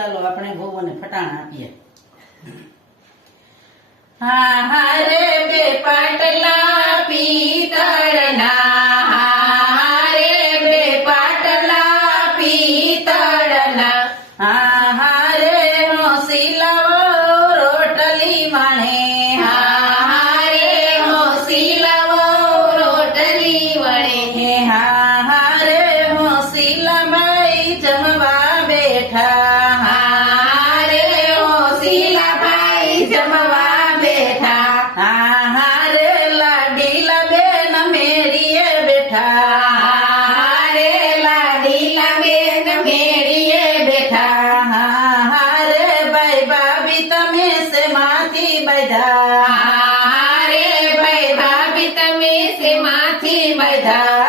ચાલો આપણે ભોવને ફટાણ આપીએ. હા હા રે બે પાટલા પિત્તળના, હા રે બે પાટલા પિત્તળના, હા હા રે હોંસી લાવો રોટલી વણે, હા હા રે હોંસી લાવો રોટલી વણે, હા હા રે હોંસીલા ભાઈ જમવા બેઠા, હા રે હોંસીલા ભાઈ જમવા બેઠા, હા હા રે લાડીલા બેન મેળીએ બેઠા, હા રે લાડીલા બેન મેળીએ બેઠા, હા હા રે ભાઈ ભાભી તમે શેમાંથી બાંધ્યા, હા રે ભાઈ ભાભી તમે શેમાંથી બાંધ્યા.